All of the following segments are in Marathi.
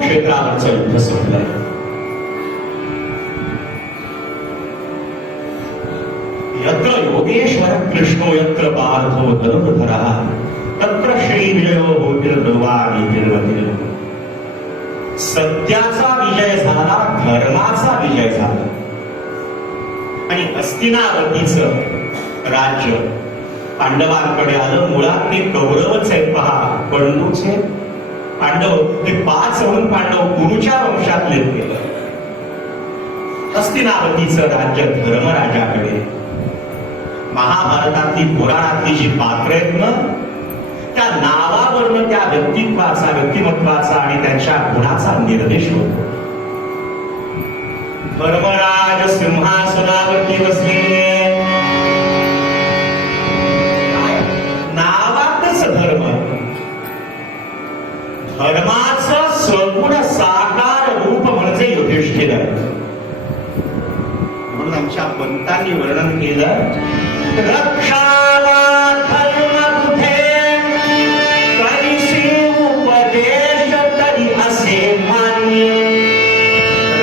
कुरुक्षेत्रावरचं युद्ध संपलंय. यत्र योगेश्वर कृष्णो यत्र पार्थो धनुर्धरः तत्र श्री विजयो होतिर्भवानी. सत्याचा विजय झाला, धर्माचा विजय झाला आणि हस्तिनावतीचं राज्य पांडवांकडे आलं. मुळात ते कौरवच आहेत पहा, पंडूचे पांडव, ते 5 म्हणून पांडव कुरुच्या वंशातले गेलं. हस्तिनावतीचं राज्य धर्मराजाकडे. महाभारतातली पुराणातली जी पात्र आहेत ना, त्या नावावरनं त्या व्यक्तित्वाचा, व्यक्तिमत्वाचा आणि त्यांच्या गुणाचा निर्देश होतो. धर्मराज सिंहासनावरती बसलेले, नावातच धर्म, धर्माचं सगुण साकार रूप म्हणजे युधिष्ठिर. म्हणून आमच्या पंतांनी वर्णन केलं, रक्षाला धर्म कुठे करीसी उपदेश तरी असे मान्य.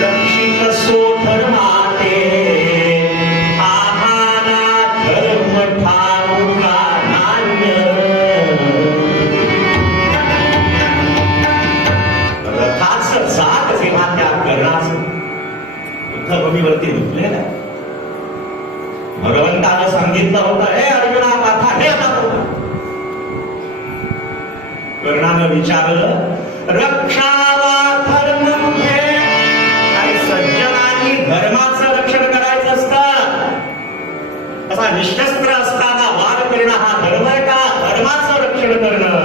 रक्षित सो धर्माते आम्हाला धर्म ठाऊका नान्य. रथाचं जात जेव्हा त्या कर्णाचं युद्धभूमीवरती रुतलेलं, भगवंतानं सांगितलं होतं, हे अर्जुना कथा हे होता. कर्णानं विचारलं, रक्षावा धर्म कुठे? आणि सज्जनांनी धर्माचं रक्षण करायचं असतं. असा निशस्त्र असताना वाद करणं हा धर्म आहे का? धर्माचं रक्षण करणं.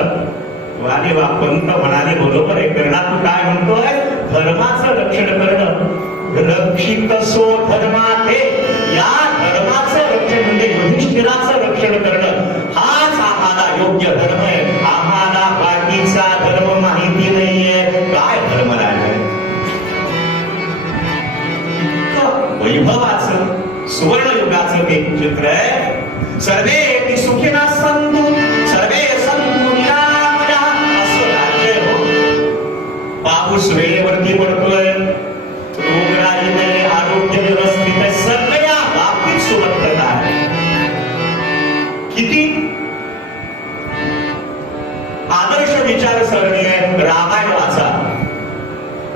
वारे वा, पंत म्हणाले बरोबर आहे. कर्णा तू काय म्हणतोय? धर्माचं रक्षण करणं. रक्षित सो धर्माते, या धर्माचं रक्षण म्हणजे युधिष्ठिराचं रक्षण करणं, हाच आम्हाला योग्य धर्म आहे. आम्हाला बाकीचा धर्म माहिती नाहीये. काय धर्मराज आहे? इतकं वैभवाचं, सुवर्णयुगाचं ते चित्र आहे. सर्वे सुखिनः सन्तु सर्वे सन्तु निरामयाः, असं राज्य हो. पाऊस वेळेवरती पडतोय, रोगराई नाही, आरोग्य व्यवस्थित आहे, सगळ्या बाबतीत सुरक्षित आहे. किती आदर्श विचारसरणी आहे. रामायण वाचा.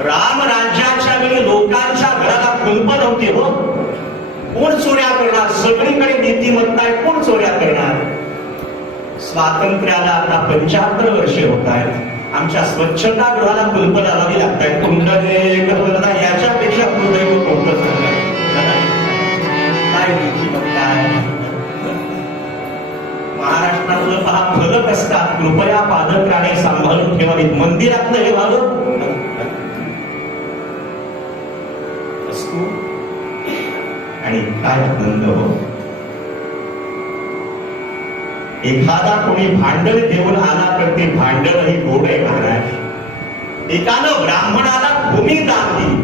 राम राज्याच्या वेळी लोकांच्या घराला कुलप नव्हती हो. कोण चोऱ्या करणार? सगळीकडे नीतिमत्ता आहे, कोण चोऱ्या करणार? स्वातंत्र्याला आता 75 वर्षे होत आहेत. आमच्या स्वच्छता गृहाला कुलप लावावी लागतात. तुमच्या याच्यापेक्षा दुर्दैव कोणतंच नाही. काय नीतिमत्ता आहे? महाराष्ट्रातलं पहा फलक असतात, कृपया पादत्राणे सांभाळून ठेवावीत. मंदिरातलं हे व्हावं असतो. आणि काय आनंद हो, एखादा कोणी भांडण घेऊन आला तर ते भांडण ही गोड आहे महाराज. एकानं ब्राह्मणाला भूमी दान दिली.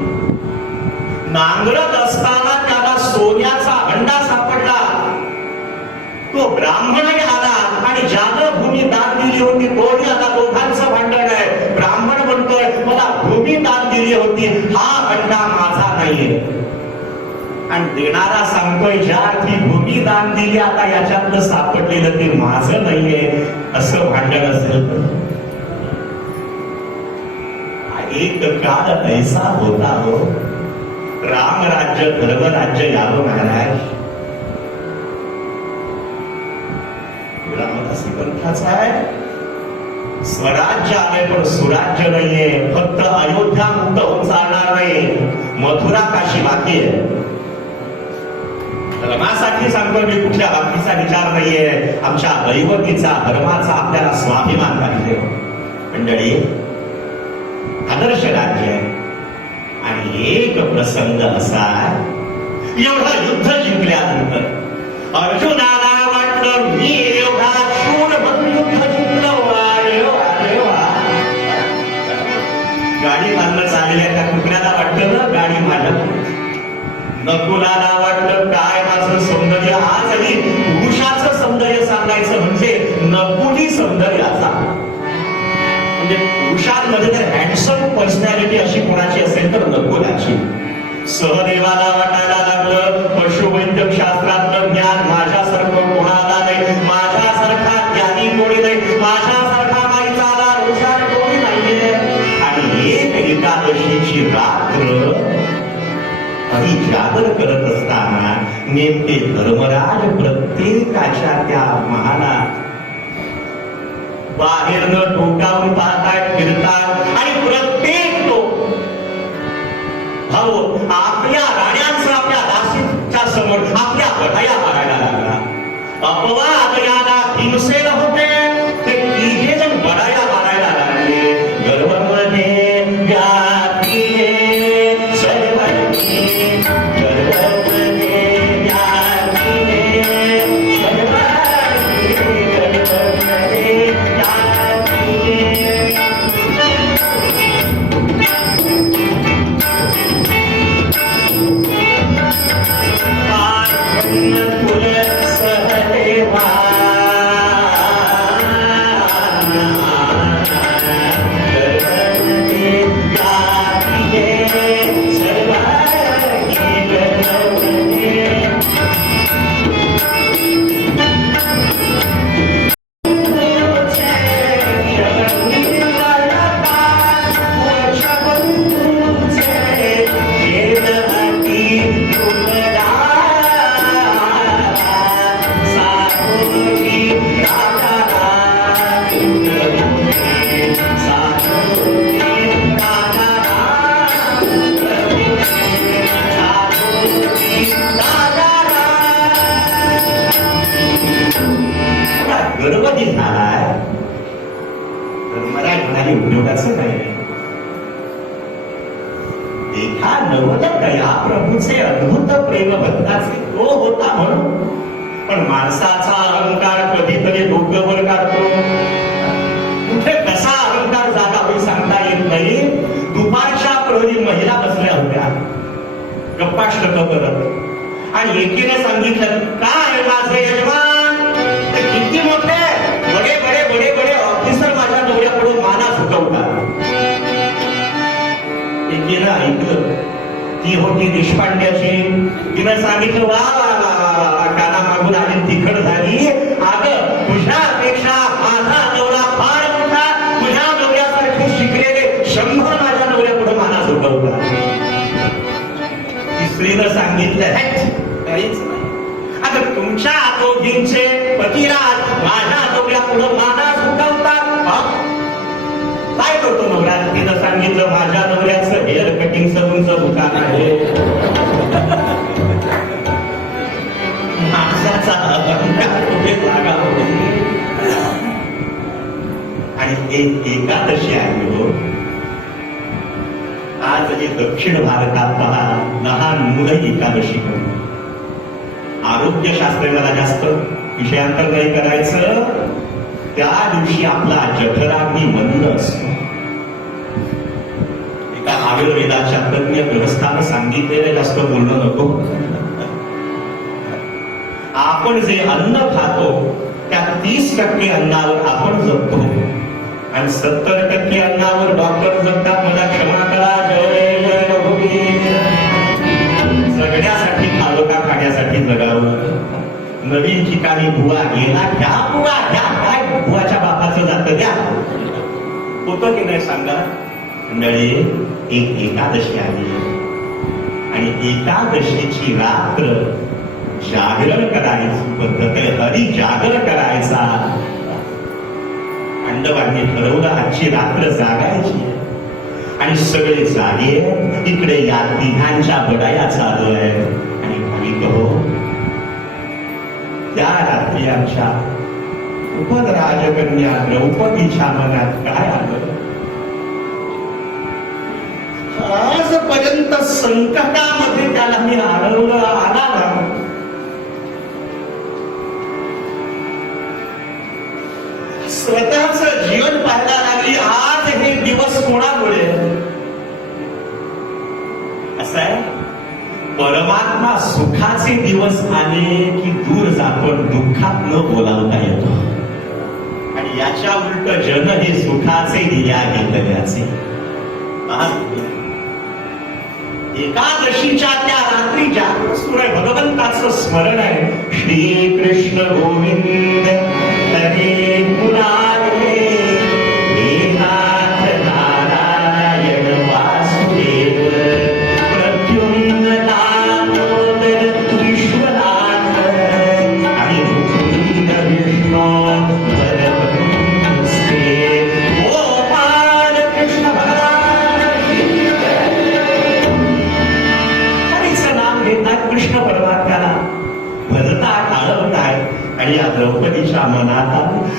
नांगरत असताना त्याला सोन्याचा हंडा सापडला. तो ब्राह्मणही आला आणि ज्यानं भूमी दान दिली होती तोही आला. दोघांचं भांडण आहे. ब्राह्मण म्हणतोय, मला भूमी दान दिली होती, हा हंडा माझा नाहीये. आणि देणारा सांगतोय, ज्या ती भूमी दान दिली, आता याच्यातलं सापडलेलं ते माझं नाहीये. असं भांडण असेल तर एक काळ ऐसा होता हो. रामराज्य धर्मराज्य यावं महाराज. पंथाचा आहे. स्वराज्य आलंय पण सुराज्य नाहीये. फक्त अयोध्या मुक्त होऊन चालणार नाही, मथुरा काशी बाकी आहे. धर्मासाठी सांगतोय मी, कुठल्या बाकीचा विचार नाहीये. आमच्या दैवतीचा, धर्माचा आपल्याला स्वाभिमान पाहिजे. मंडळी, आदर्श राज्य आहे. आणि एक प्रसंग असा, एवढं युद्ध जिंकल्यानंतर अर्जुनाला वाटलं मी एवढा शूर म्हणून युद्ध जिंकलो. गाडी बांधणं चाललेल्या त्या कुत्र्याला वाटलं ना गाडी माझ्या. नकुलाला वाटलं काय माझं सौंदर्य. आजही पुरुषाचं सौंदर्य सांगायचं म्हणजे नकुली सौंदर्याचा, म्हणजे पुरुषांमध्ये तर हँडसम पर्सनॅलिटी अशी कोणाची असेल तर नको त्याची. सहदेवाला वाटायला लागलं पशुवैद्यक शास्त्रातलं ज्ञान माझ्यासारखं कोणाला नाही, माझ्यासारखा ज्ञानी कोणी नाही, माझ्यासारखा काही चाला हुशार कोणी नाहीये. आणि एक एकादशीची रात्र हरी जागर करत असताना नेमके धर्मराज प्रत्येकाच्या त्या महालात बाहेरनं टोकावून पाहतात, फिरतात आणि प्रत्येक तो भाऊ आपल्या राण्यांचा आपल्या दासीच्या समोर आपल्या बढाया मारायला लागला. अपवाद याला भीमसेन होते, ते तिघे जण बढाया मारायला लागले. गर्भमध्ये व्यापीले सर्वांनी, गर्भमध्ये व्यापीले सर्वांनी, गर्भमध्ये व्यापीले. गर्भवती झालाय तर मला म्हणाली उद्योगाचं नाही. देखा नवल दया प्रभूचे अद्भुत प्रेम भक्ताचे तो होता म्हणून. पण माणसाचा अहंकार कधीतरी डोक्यावर काढतो. कुठे कसा अहंकार जागा होईल सांगता येत नाही. दुपारच्या प्रहरी महिला बसल्या होत्या गप्पाष्टक करत आणि एकीने सांगितलं, काय माझे यजमान किती मोठे बडे बडे बडे बडे ऑफिसर माझ्या डोळ्यापुढे माना झुकवतात. एकीनं ऐकलं, ती होती देशपांड्याची. तिनं सांगितलं, वा वा वा काना मागून आली तिखट झाली. अगं तुझ्यापेक्षा माझा नवरा फार मोठा, तुझ्या नवऱ्यासारखे शिकलेले 100 माझ्या नवऱ्यापुढे माना झुकवतात. तिसरीनं सांगितलं, काहीच नाही. आता तुमच्या दोघींचे पतिराज माझ्या नवऱ्या पुढे माना झुकवतात. काय करतो नवरा? तिनं सांगितलं, माझ्या नवऱ्याचं हेअर कटिंग सलूनचं दुकान आहे. माणसाचा अहंकार कुठे जागा होती. आणि एक एकादशी आहे हो. आज जे दक्षिण भारतात पहा लहान मुलं एकादशी करतात. आरोग्यशास्त्र मला जास्त विषयांतर नाही करायचं. त्या दिवशी आपला जठराग्नी मंद असतो. एका आयुर्वेदाच्या तज्ञ ग्रहस्थानं सांगितलेलं जास्त बोलणं नको. आपण जे अन्न खातो त्या 30% अन्नावर आपण जगतो आणि 70% अन्नावर डॉक्टर जगतात. मला क्षमा करा, जय जय रघुवीर. जगण्यासाठी खावं का खाण्यासाठी जगावं. नवीन ठिकाणी बुवा गेला, घ्या बुवा घ्या, काय बुवाच्या बापाचं जातं द्या. होतं की नाही सांगा. मंडळी एक एकादशी आली आणि एकादशीची रात्र जागरण करायची पद्धत आहे. हरी जागर करायचा. पांडवांनी ठरवलं आजची रात्र जागायची आणि सगळे जागे. इकडे या तिघांच्या बडाया चालू आहे. आणि भाविक हो, त्या रात्री आमच्या उपद राजकन्या द्रौपदीच्या मनात काय आलं. आजपर्यंत संकटामध्ये त्याला मी अडवलं आला ना. स्वतःच जीवन पाहायला लागली. आज हे दिवस कोणामुळे असं आहे. परमात्मा सुखाचे दिवस आले की दूर जातो, दुःखात न बोलावता येतो. आणि याच्या उलट जन हे सुखाचे दिया घेतल्याचे. एकादशीच्या त्या रात्री जागृत सुरू आहे, भगवंताचं स्मरण आहे. श्री कृष्ण गोविंद हरे मुरारे, हे नाथ नारायण वासुदेव, प्रद्युम्न दामोदर विश्वनाथ, आणि मुकुंद विष्णू वरदनमस्ते. गोपाल कृष्ण भगवान हरीचं नाम घेतात, कृष्ण परमात्म्याला भजतात, आळवताय. आणि या द्रौपदीच्या मनात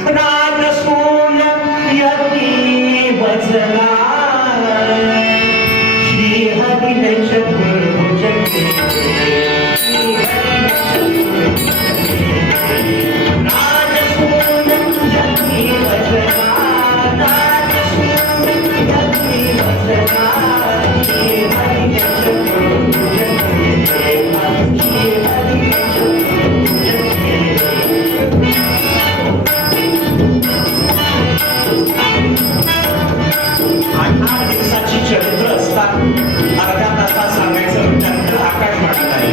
राजसून यती वचना, श्री हरी चतुर्भुज चरित्र असतात. अर्ध्या तासात सांगायचं म्हटल्यानंतर आकाशवाणी आहे.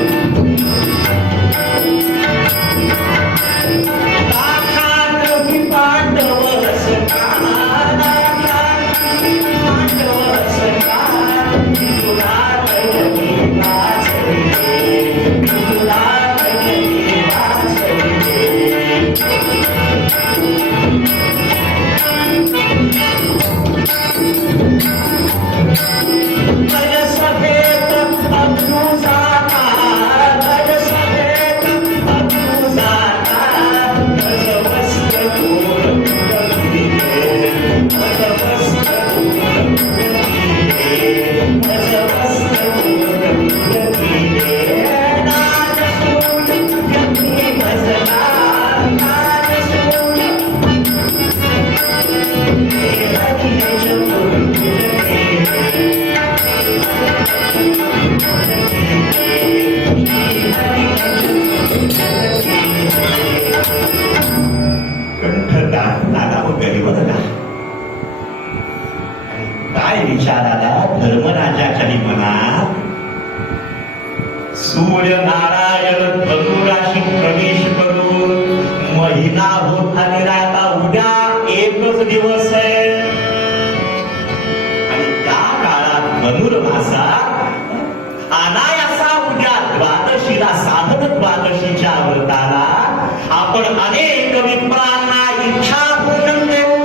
काय विचार आला धर्मराजाच्या मनात? सूर्य नारायण धनुराशी प्रवेश करून महिना होत आलेला, आता उद्या एकच दिवस आहे. आणि त्या काळात धनुर्मासात अनायासा उद्या द्वादशीला, साधक द्वादशीच्या व्रताला आपण अनेक विप्रांना इच्छा पूर्ण देऊ.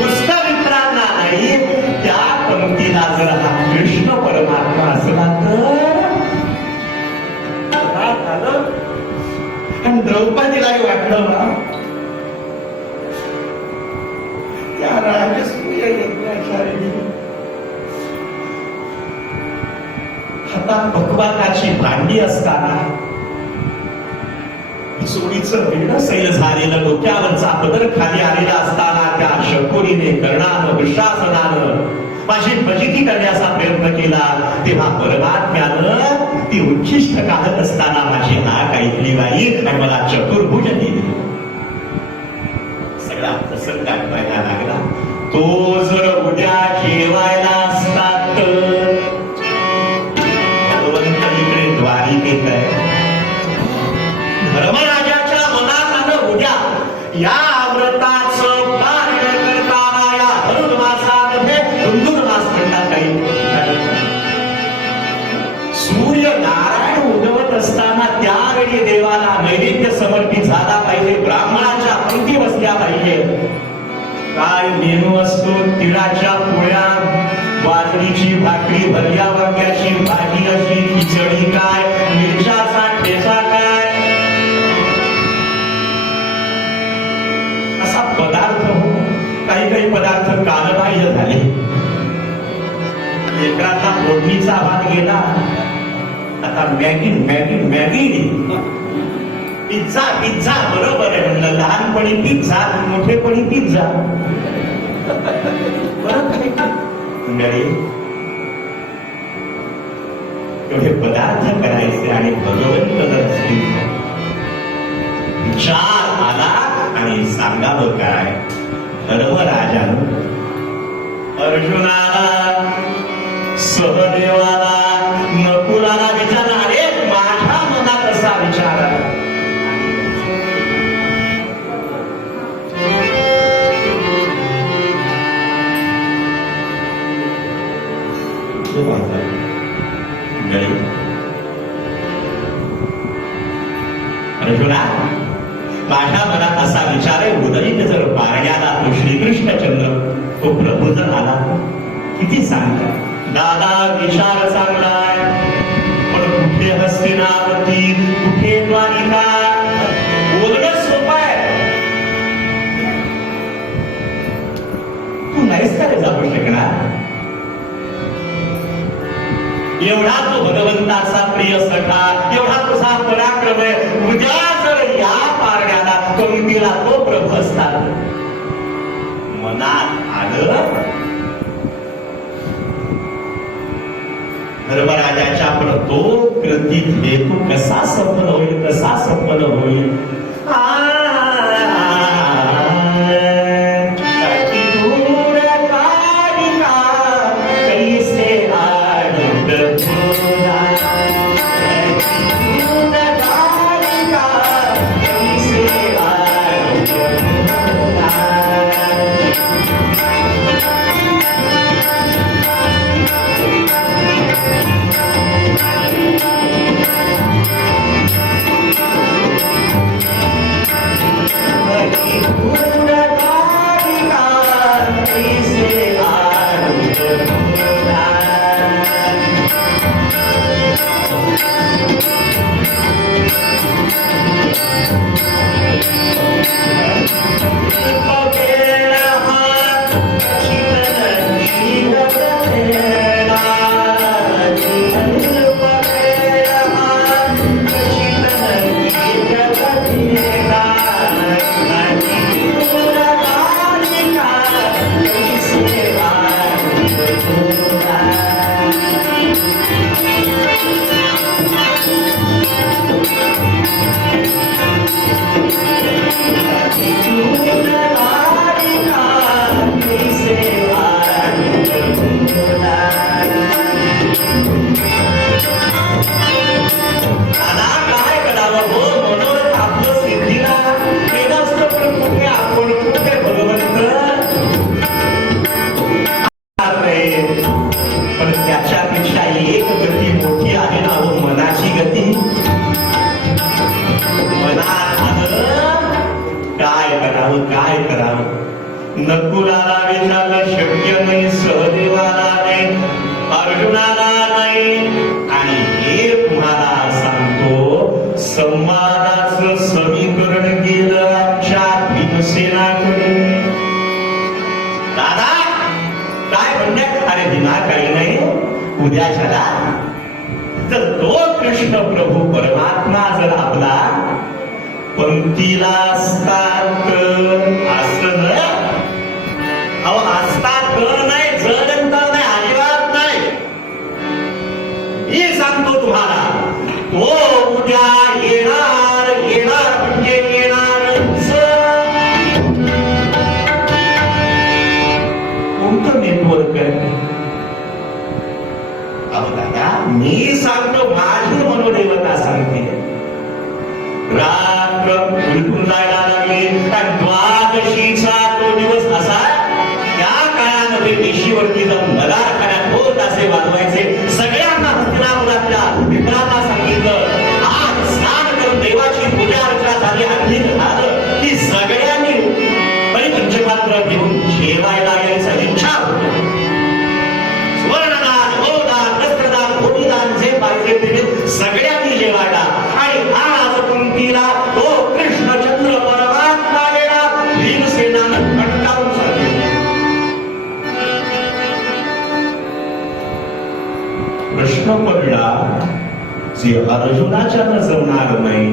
नुसतं विप्रांना नाही, त्या पंक्तीला जर हा कृष्ण परमात्मा असला तर झालं. आणि द्रौपदीलाही वाटलं ना, त्या राजसूय यज्ञाचार्य हातात भगवानाची भांडी असताना, चोरीचं वेळ सैल झालेलं, डोक्यावरचा पदर खाली आलेला असताना त्या शकोरीने कर्णानं दुःशासनानं माझी फजिती करण्याचा प्रयत्न केला. तेव्हा परमात्म्यानं ती उच्छिष्ट काढत असताना माझी हाक ऐकली बाई आणि मला चतुर्भुज दिली. सगळा प्रसंग आठवायला लागला. तो जर उद्या जेवायला असता तर भगवंत इकडे द्वारिकेत आहे. धर्मराजाच्या मनात आलं उद्या या व्रताचं पालन करताना या धनुर्मासामध्ये धनुर्मास म्हणतात काही. सूर्य नारायण उगवत असताना त्यावेळी देवाला नैवेद्य समर्पित झाला पाहिजे, ब्राह्मणाच्या पंक्ती बसल्या पाहिजे. काय मेनू असतो? तिळाच्या पोळ्या, बाजरीची भाकरी, भरल्या वांग्याची भाजी, अशी खिचडी काय, मिरच्याचा ठेचा काय, असा पदार्थ हो. काही काही पदार्थ कालबाह्य झाले. लेकरांना फोडणीचा भात गेला, आता Maggi Maggi Maggi. Pizza pizza बरोबर आहे म्हणलं, लहानपणी पिझ्झा, मोठेपणी पिझ्झा. एवढे पदार्थ करायचे आणि भगवंत विचार आला आणि सांगावं काय, धर्मराजानं अर्जुनाला, सहदेवाला, नकुलाला विचारला, अरे माझ्या मनात असा विचार आला. अर्जुना, माझ्या मनात असा विचार आहे, उदयित जर पारण्याला तो श्रीकृष्णचंद्र तो प्रभू जर आला, किती चांगला दादा, विचार चांगला आहे, पण कुठे हस्तिनावती, कुठे द्वारिका, बोलणं सोपं आहे. तू नाहीस का रे जाऊ शकणार? एवढा तो भगवंताचा प्रिय सखा, एवढा तुझा पराक्रम आहे, उद्या जर या पारण्याला पंक्तीला तो प्रभू असतात, मनात आलं धर्मराजाच्या पण तो कृतीत हेतू कसा सफल होईल, कसा सफल होईल. नकुलाला विचारलं, शक्य नाही, सहदेवाला नाही, अर्जुनाला नाही, आणि हे तुम्हाला सांगतो, संवादाचं समीकरण केलं आमच्या भीमसेनाकडे. दादा काय म्हणण्यात, अरे भीमा काही नाही, उद्याच्याला जर तो कृष्ण प्रभू परमात्मा जर आपला पंक्तीला असतात, असं अहो असतात नाही, जडंतर नाही, अजिबात नाही. मी सांगतो तुम्हाला, तो उद्या येणार, येणार म्हणजे येणारच. कोणतं नेटवर्क आहे? अहो दादा, मी सांगतो, माझी मनोदेवता सांगते. रात्र उलटून जायला लागली, द्वादशीचा तो दिवस असा, पेशीवरती जाऊन मदारखान्यात होत असे वाजवायचे. सगळ्यांना हस्तिनापुरातल्या विप्रांना सांगितलं, आज स्नान करून देवाची पूजा अर्चना झाली, अग्नी झालं की सगळ्यांनी परिपंचपात्र घेऊन जेवायला यायचं इच्छा होती. स्वर्णदान, गोदान, वस्त्रदान, भूमिदान जे पाहिजे ते सगळ्यांनी जेवायला. आणि आज पंक्तीला तो कृष्णचंद्र परमात्मा गेला. भीमसेनानं कंटाळून सांगितलं, प्रश्न पडला, जे अर्जुनाच्यांना जमणार नाही,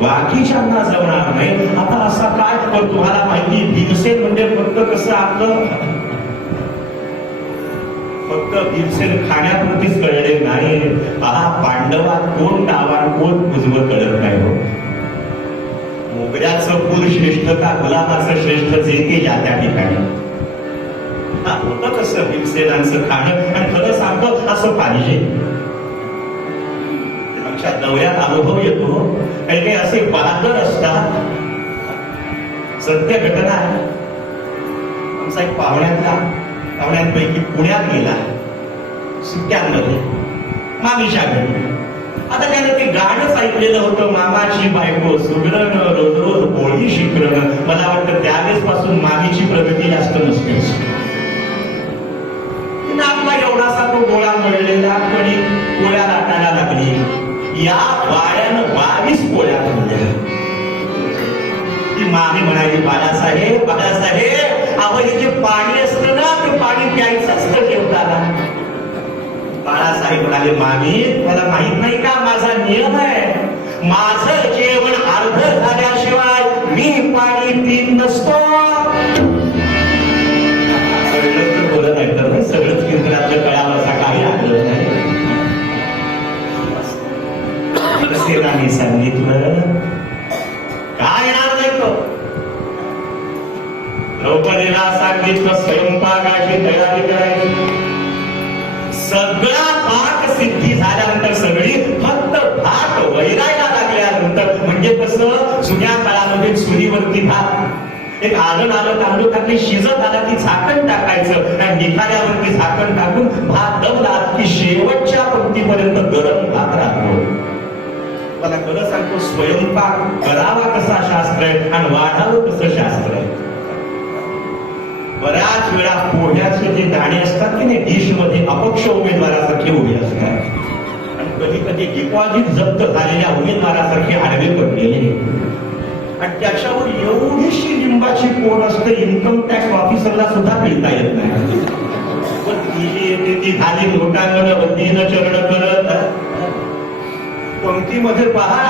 बाकीच्यांना जमणार नाही, आता असा काय? पण तुम्हाला माहिती, भीमसेन म्हणजे फक्त कसं आपलं फक्त भीमसेन खाण्यापुरतीच कळले नाही. पहा, पांडवात कोण डावा कोण उजवं कळत नाही हो. मोगऱ्याचं फुल श्रेष्ठ का गुलाबाचं श्रेष्ठ, जे के ज्या त्या ठिकाणी. होतं कसं भीमसेनांचं खाणं, आणि खरं सांगतो असं पाहिजे. आमच्या दौऱ्यात अनुभव येतो, काही काही असे बहादर असतात. सत्य घटना आहे. आमचा एक पाहुण्यांपैकी पुण्यात गेला सुट्ट्यांमध्ये मामीच्या घरी. आता त्याने ते गाणंच ऐकलेलं होतं, मामाची बायको सुगरण रोज रोज पोळी शिकरण. मला वाटतं त्यावेळेस पासून मामीची प्रगती जास्त नसते. आपला एवढासा तो गोळा मळलेला कणी पोळ्या लाटायला लागली. या बाळ्यानं 22 पोळ्या खाल्ल्या. ती मामी म्हणाली, बाळासाहेब अहो हे जे पाणी असतं ना, ते पाणी प्यायचं असतं जेवताना. बाळासाहेब म्हणाले, मामी मला माहित नाही का माझा नियम आहे, माझं जेवण अर्ध झाल्याशिवाय मी पाणी पीत नसतो. बोलत नाही तर सगळंच कीर्तनातलं कळावं काही आलं नाही. सेनानी सांगितलं काय येणार नाही तो. द्रौपदीला सांगितलं स्वयंपाकाची तयारी करायची. सगळा पाक सिद्धी झाल्यानंतर सगळी फक्त भात वैरायला लागल्यानंतर, म्हणजे कसं जुन्या काळामध्ये चुलीवरती भात एक आलं तांदूळ टाकले, शिजत आला की झाकण टाकायचं आणि निखाऱ्यावरती झाकण टाकून भात दमला की शेवटच्या पंक्तीपर्यंत गरम भात राहतो. मला खरं सांगतो, स्वयंपाक करावा कसा शास्त्र आहे आणि वाढावं कसं शास्त्र आहे. बऱ्याच वेळा पोह्याचे जे दाणे असतात की नाही डिश मध्ये अपक्ष उमेदवारासारखे उभे असतात, आणि कधी कधी डिपॉझिट जप्त झालेल्या उमेदवारासारखे आडवे पडलेले, आणि त्याच्यावर एवढीशी लिंबाची कोण असते इन्कम टॅक्स ऑफिसरला सुद्धा पिळता येत नाही. पण ती झाली लोटांगण दीनचरण करत. पंक्तीमध्ये पहा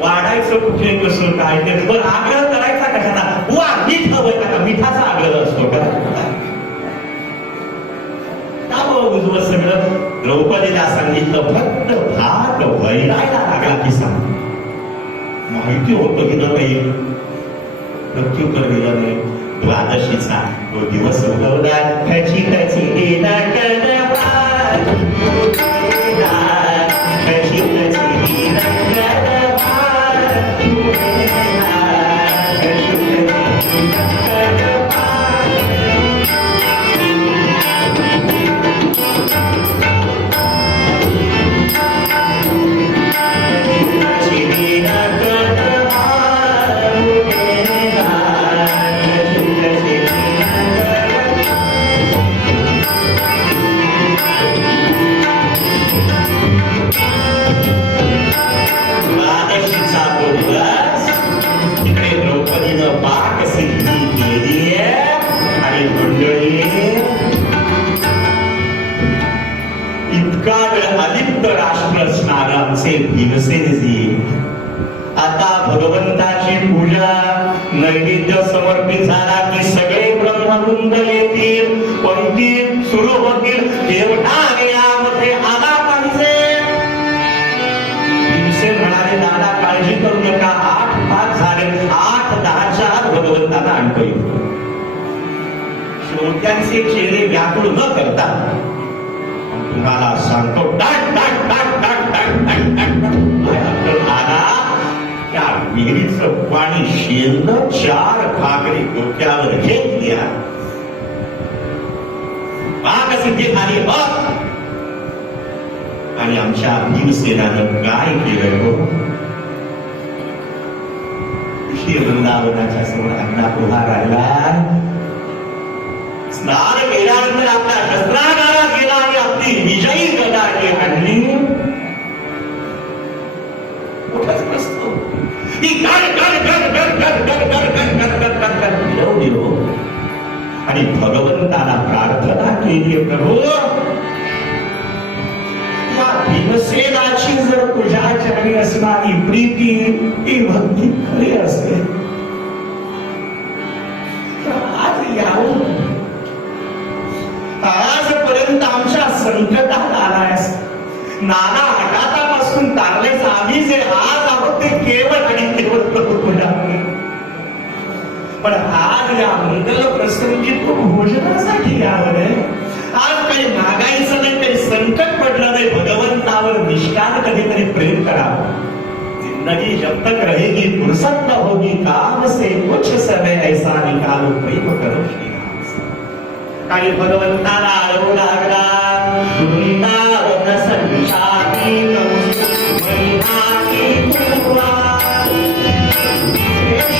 वाढायचं कुठे कसं काय ते, पण आग्रह करायचा कशाला. वा मीठ हवं का, मिठाचा आग्रह असतो का. उजवं सगळं. द्रौपदीला सांगितलं फक्त भात वैरायला लागला की सांग. माहिती होतं की न काही प्रत्युत्तर दिलं नाही. द्वादशीचा तो दिवस उगवला. त्याची भीमसेनजी आता भगवंताची पूजा नैवेद्य समर्पित झाला की सगळे ब्रह्मवृंद येतील, पंक्ती सुरू होतील. एवढा वेळामध्ये आला पाहिजे. भीमसेन म्हणाले, दादा काळजी करू नका, 8 तास झाले, 8-10च्या आत भगवंताला आणतो. श्रोत्यांचे चेहरे व्याकुळ न करता तुम्हाला सांगतो, टाट टाट टाट टाट टाट आला. त्या विहिरीचं पाणी शेंदं 4 भाकरी डोक्यावर घेतल्या. पाकसिद्धी झाली बघ. आणि आमच्या भीमसेनानं काय केलं हो. श्री वृंदावनाच्या समोर अंगणात उभा राहिला. स्नान केल्यानंतर आपल्या शस्त्रागारात गेला आणि आपली विजयी गदा आणली. कुठंच नसतो. ती दिलो आणि भगवंताला प्रार्थना केली, प्रभू या भीमसेनाची जर तुझ्या चरणी असणारी प्रीती ही भक्ती खरी असते, आज यावं. आजपर्यंत आमच्या संकटात आलायस, नाना हटातापासून तारलेच आम्ही जे आज आहोत ते केवळ आणि केवळ प्रभू. पण आज या मंगल प्रसंगी तू भोजनासाठी यावर आहे. आज काही मागायचं नाही, काही संकट पडलं नाही, भगवंतावर निष्ठान कधीतरी प्रेम करावं. जिंदगी जब तक रहेगी फुर्सत न होगी काम से कुछ समय ऐसा निकालो प्रेम करो श्रीराम से. काही भगवंताला आळू लागला वृंदावन संचारी महिनाकी तुवा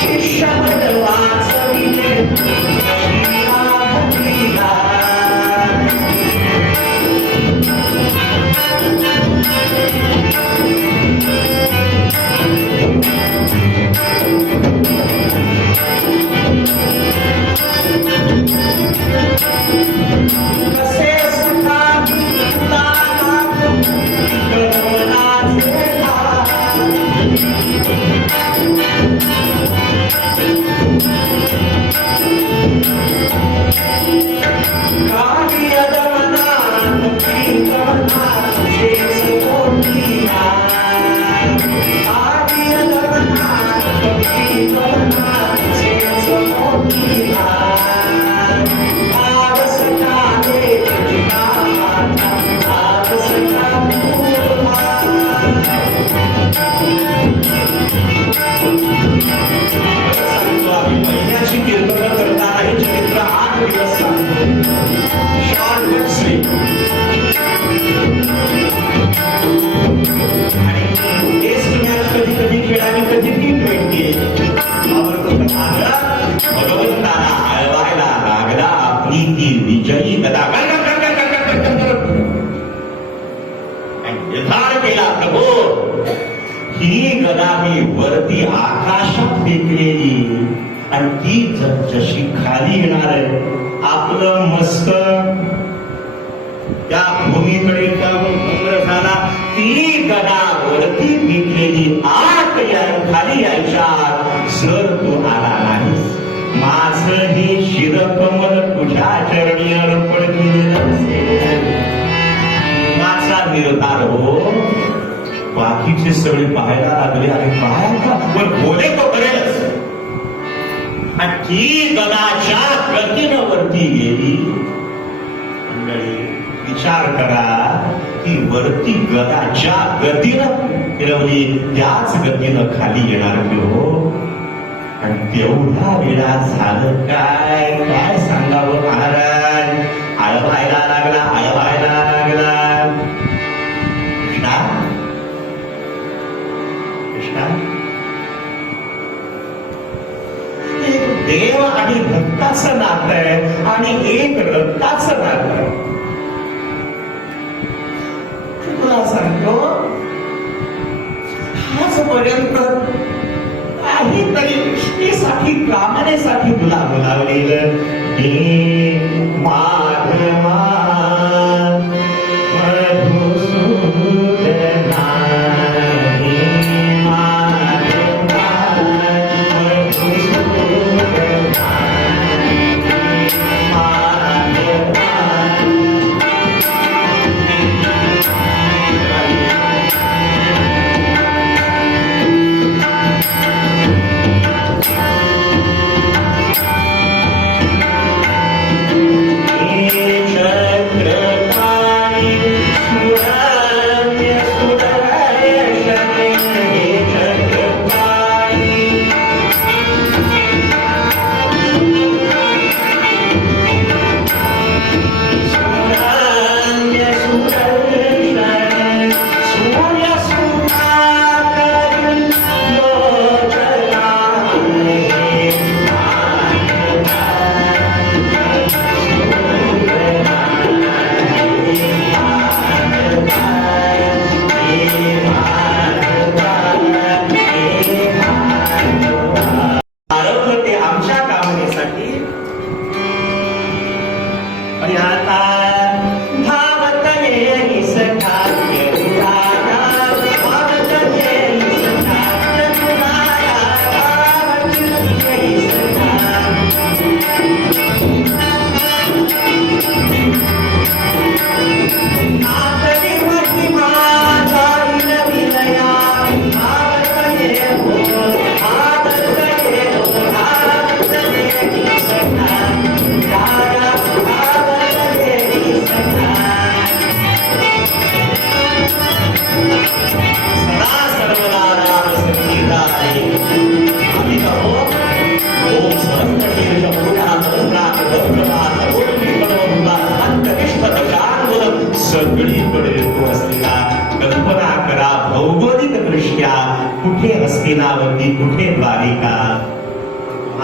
शिष्य वाचविले श्रीराम वरती आकाशात फेकलेली आणि ती जशी खाली येणार आहे आपलं मस्तक त्या भूमीकडे भंग झाला. ती गदा वरती फेकलेली आत खाली यायच्या जर तू आला नाहीस माझं हे शिरकमल तुझ्या चरणी अर्पण केलेलं असेल. माझा निर्धार हो. बाकीचे सगळे पाहायला लागले आणि काय पण बोले तो करेलच. आणि ती गदाच्या गतीनं वरती गेली. मंडळी विचार करा की वरती गदाच्या गतीनं फिरवली त्याच गतीनं खाली येणार हो. आणि तेवढा वेळा झालं काय काय सांगावं महाराज. आळवायला लागला आळवायला लागला. एक देव आणि भक्ताचं नातं आहे आणि एक रक्ताचं नातं आहे. तुला सांगतो आजपर्यंत काहीतरी इष्टेसाठी कामनेसाठी तुला बोलावलेलं माधवा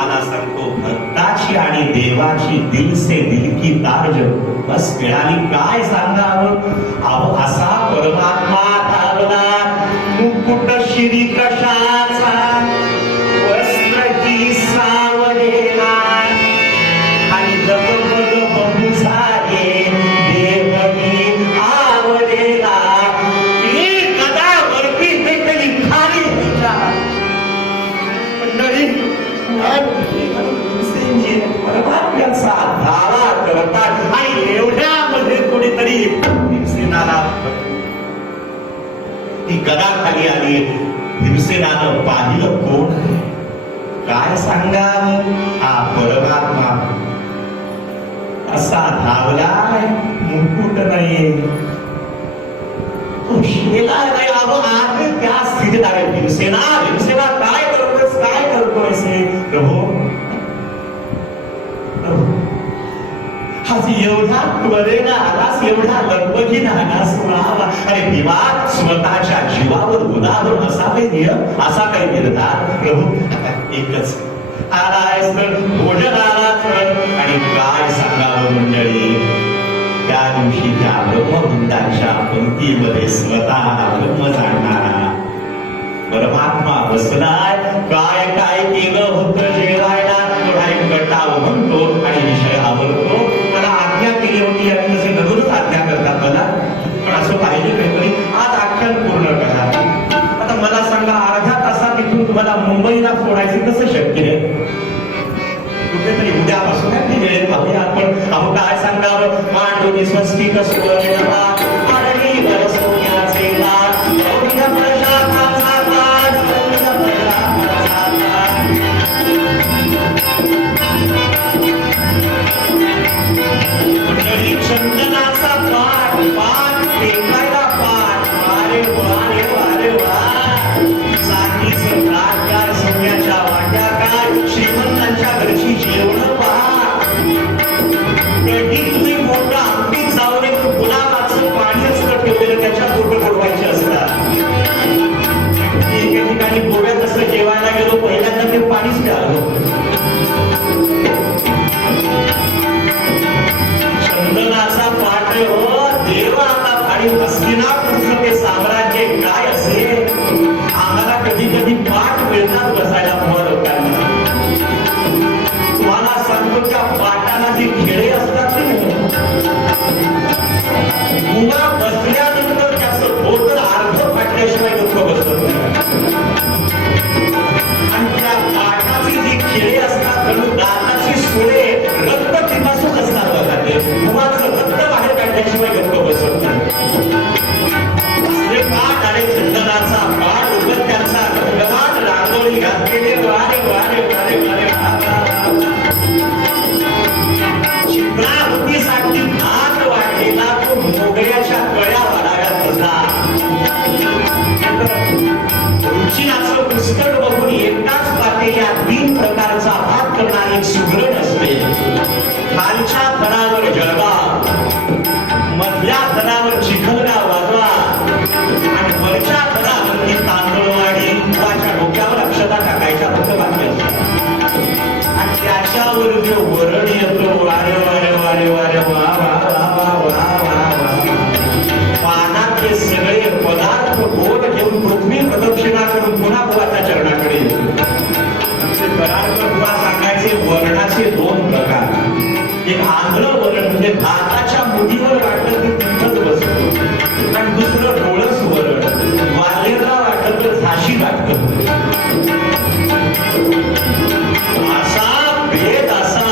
तुम्हाला सांगतो, भक्ताची आणि देवाची दिल से दिल की तार बस मिळाली. काय सांगावं, अहो असा परमात्मा धावला मुकुट श्री कशाचा, वस्त्र की सावरेला आणि जगमग बहू झाले देवनी आवरेला. ही गदा वरती भेटली खाली तिच्या. मंडळी परमात्म्याचा धावा करतात आणि एवढ्यामध्ये कोणीतरी भीमसेनाला ती गदा खाली आली. भीमसेनानं पाहिलं कोण, काय सांगावं, हा परमात्मा असा धावलाय, मुकुट नाही, तो शेला नाही. अहो आहे त्या स्थितीत आहे. भीमसेना भीमसेना काय करतोयस, काय करतोयस हे प्रभू. आज एवढा त्वरेनं आलास, एवढा लगबगीनं आलास राहा. अरे भीमा, स्वतःच्या जीवावर गुणावर असावे नियम, असा काही निर्धार प्रभू. एकच आलायस तर भोजन आला तर. आणि काय सांगावं मंडळी, त्या दिवशीच्या ब्रह्मवृंदाच्या पंक्तीमध्ये स्वतः ब्रह्म जाणणारा परमात्मा बसलाय. काय काय केलं होतं जेवायला, थोडा एक कटाव म्हणतो आणि विषय आवडतो. मला आज्ञा केली होती आणि जसे दररोजच आज्ञा करतात मला, पण असं पाहिजे काहीतरी आज आख्यान पूर्ण करा. आता मला सांगा, अर्ध्या तासात इथून तुम्हाला मुंबईला सोडायचं कसं शक्य आहे? कुठेतरी उद्यापासून ती वेळेत पाहूया आपण. अहो काय सांगावं, मांडोनी स्वस्तिक स्वर्ण आरणी बरसोयाचे लाट, गौरीला प्रजाताचा लाट, गौरीला प्रजाताचा लाट. मंडळी चंदनाचा पाठ, पाठ टेकायला पाठ. वारे वारे वारे वा. चांदीचं ताटकार, सोन्याच्या वाट्या काय, श्रीमंतांच्या घरची जेवण पहा. कधी तुम्ही मोठा अंगठीत जाऊन एक गुलाबाचं पाणी असतं ठेवलेलं, त्याच्या फोटो ठेवायचे असतात. एके ठिकाणी गोव्यात असं जेवायला गेलो, पहिल्यांदा ते पाणीच मिळालं. चंदनाचा पाठ हो देव आता. आणि हस्तिनापूरचं ते साम्राज्य काय असेल, आम्हाला कधी कधी पाठ मिळतात बसायला मुळा लोकांना. तुम्हाला सांगतो, त्या पाटाला जे खेळे असतात मुळा बसल्यानंतर त्याचं बोट अर्ध फाटल्याशिवाय दुःख बसत नाही. आणि त्या पाटाची जी खेळे असतात, जणू दाताची सोळे रक्त पिपासून असतात बघा. ते मुळाचं रक्त बाहेर काढल्याशिवाय दुःख बसत नाही. असले पाठ आणि चंदनाचा पाठ उगत त्यांचा रंगमान रांगोळी घातलेले वारे वारे वारे वारे. चित्रावतीसाठी भात वाढलेला तो मोगऱ्याच्या कळ्या वाढाव्यात होता. रुचिराचं पुस्तक बघून एकाच पातेल्या 3 प्रकारचा भात करणारी एक सुगरण असते. खालच्या थरावर जळवा, मधल्या थरावर चिखलगाव वाजवा आणि वरच्या थरावरती तांदळवाडी तुपाच्या डोक्यावर अक्षता टाकायच्या फक्त बाकी असतात. आणि त्याच्यावर जे वरण येतो, वारे वारे वारे वारे वा वा वा वा वा वा वा. पानातले सगळे पदार्थ गोड घेऊन पृथ्वी प्रदक्षिणा करून पुन्हा बुवाच्या चरणाकडे कराडकर बुवा सांगायचे, वरणाचे 2 प्रकार. एक आंध्र वरण म्हणजे भाताच्या मुठीवर वाटलं की तिथंच बसतो, आणि दुसरं डोळस वरण, वालेला वाटलं तर झाशी वाटतं. असा भेद असा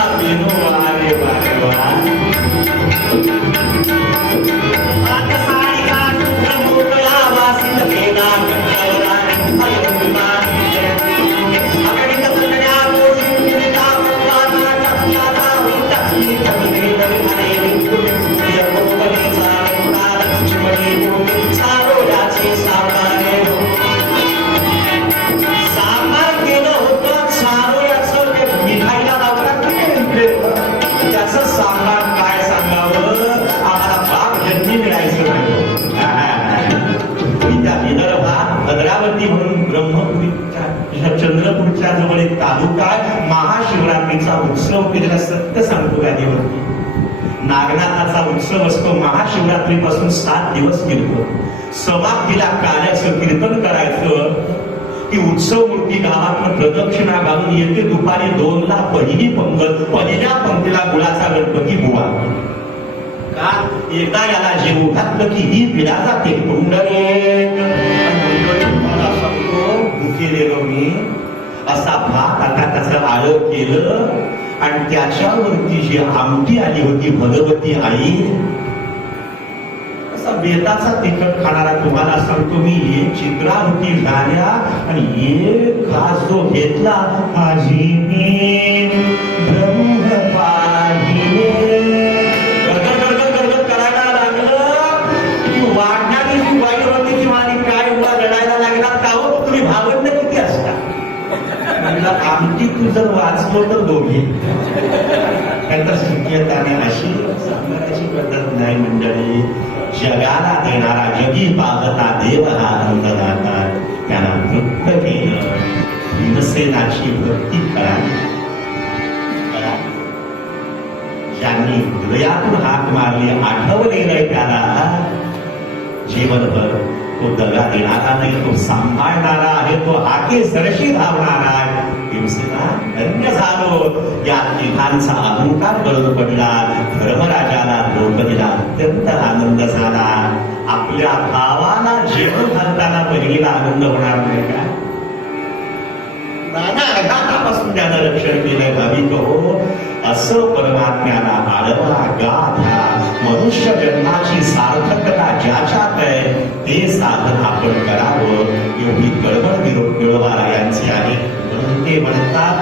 नागनाथाचा उत्सव केलेला सत्य सांगतो गादीवरती. नागनाथाचा उत्सव असतो महाशिवरात्रीपासून 7 दिवस फिरतो. समाप्तीला काल्याचं कीर्तन करायचं. ती उत्सव मूर्ती गावातून प्रदक्षिणा घालून येते. दुपारी 2ला पहिली पंगत, पहिल्या पंक्तीला गुळाचा गणपती बुवा. का एकदा याला जेव घातलं की ही पिढा जाते. भुकेलेलो मी असा भात आता त्याचं आळं केलं आणि त्याच्यावरती जी आमटी आली होती भगवती आई, असा बेताचा तिखट खाणारा तुम्हाला सांगतो मी. एक चित्रा होती झाल्या आणि एक घास जो घेतला आजी मी ब्रह्म पाहिले गरगत करायला लागलं की वाढणारी जी वाईट होती ती माझी काय उभा रडायला लागला. का हो तुम्ही भावंड किती असता? म्हणलं आमटी तू जर वाचलो तर दोघे. त्यानंतर शिकियताने अशी सांगण्याची पद्धत नाही मंडळी. जगाला देणारा जगी पाहता देव हा आनंददाता, त्याला वृत्त केलं. भीमसेनाची भक्ती करा. ज्यांनी हृदयातून हाक मारली आठवलेलं त्याला जीवनभर तो दगा देणारा नाही, तो सांभाळणारा आहे, तो हाके सरशी धावणारा आहे. भीमसेना धन्य झालो. या तिघांचा अहंकार गळून पडला. धर्मराजाला द्रौपदीला अत्यंत आनंद झाला. आपल्या भावाला जेवण घालताना बहिणीला आनंद होणार नाही का? नाना आघातापासून त्यानं रक्षण केलं. भाविक हो, असं परमात्म्याला आडवा गाथा मनुष्य जन्माची सार्थकता ज्याच्यात आहे ते साधन आपण करावं. एवढी कळवळ विरोध मिळवा यांची आहे. म्हणून ते म्हणतात